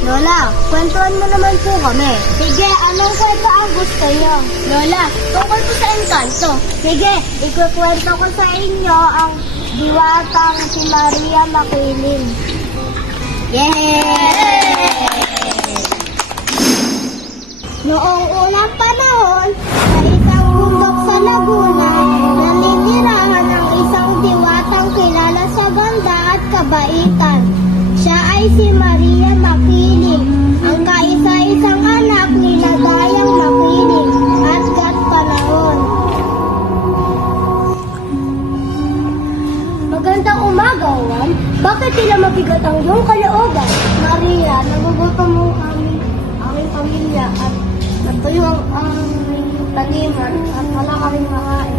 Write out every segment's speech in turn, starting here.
Lola, kwentuhan mo naman po kami. Sige, anong kwento ang gusto niyo? Lola, tungkol po sa engkanto. Sige, ikukwento ko sa inyo ang diwatang si Maria Makiling. Yay! Noong unang panahon, sa isang bundok sa Laguna, naninirahan ang isang diwatang kilala sa ganda at kabaitan. Siya ay si Maria Makiling, ang kaisa-isang anak ni Dayang Makiling at Gat Panahon. Magandang umaga, Juan. Bakit tila mabigat ang iyong kalooban? Maria, nagugutom mo aming pamilya at natuyo ang aming taniman at wala kaming makain.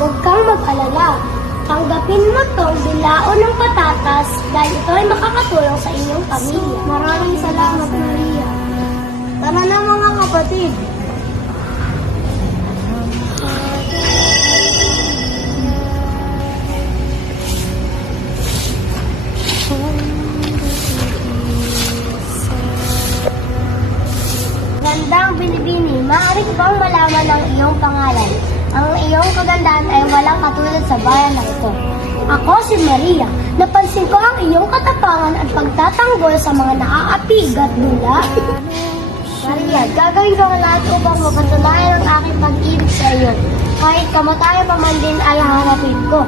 Huwag kang mag-alala. Tanggapin mo tong bilao ng patatas dahil ito ay makakatulong sa inyong pamilya. Maraming salamat, Maria. Tara na mga kapatid. Gandang Bilibini, maaari ko bang malaman ang iyong pangalan? Ang iyong kagandahan ay walang katulad sa bayan na ito. Ako si Maria. Napansin ko ang iyong katapangan at pagtatanggol sa mga naaapi at dula. Maria, gagawin ko ang lahat upang mapatunayan ang aking pag-ibig sa iyo. Kahit kamatayan pa man din ay harapin ko.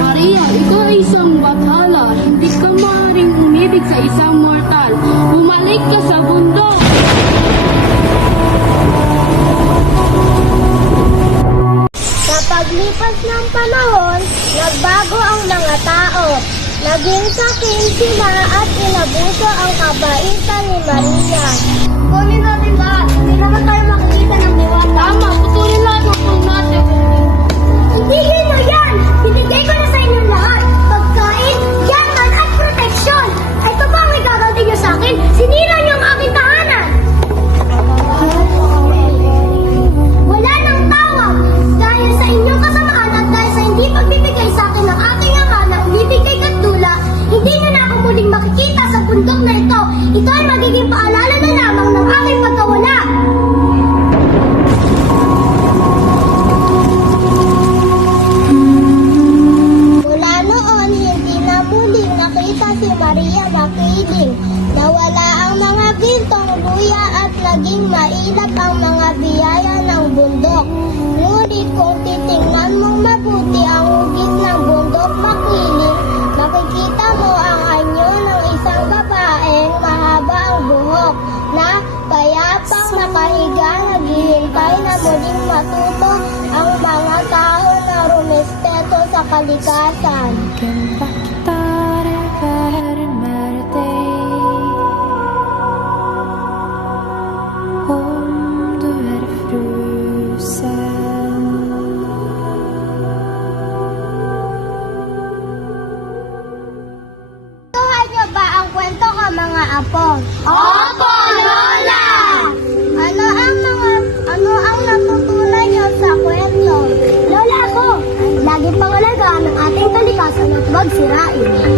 Maria, ikaw ay isang bathala. Hindi ka maaaring umibig sa isang mortal. Bumalik ka sa bundok! Sa paglipas ng panahon, nagbago ang mga tao. Naging sakin sila at inabuso ang kabaitan ni Maria. Kunin natin lahat. Hindi naman tayo makikita ng diwata. Tama, putulin lahat ng puno natin. Hindi mo yan! Binigay ko na sa inyo lahat. Pagkain, yaman at proteksyon. Ito ba ang igagawa niyo sa akin? Sinira niyo ang aking tahanan. Wala nang tawag. Dahil sa inyong kasamaan at dahil sa hindi pagbibigay sa akin ng aking ama na umibigay at dula, hindi niyo na ako muling makikita sa bundok na ito. Ito ay magiging paalala na lamang ng aking pagkawala. Mula noon, hindi na muling nakita si Maria Makiling. Nawala ang mga gintong luya at naging mailap ang mga biyaya ng bundok. Ngunit kung titingnan mong mabuti ang hugis ng bundok Makiling, makikita mo ang anyo ng isang babaeng mahaba ang buhok na payapang nakahiga naghihintay na muling matuto ang mga tao na rumespeto sa kalikasan. Tuhan niyo ba ang kwento ka mga apo? Opo, Lola! Ano ang natutunan niyo sa kwento? Lola, ako! Laging pangalagaan ng ating kalikasan at wag sirain.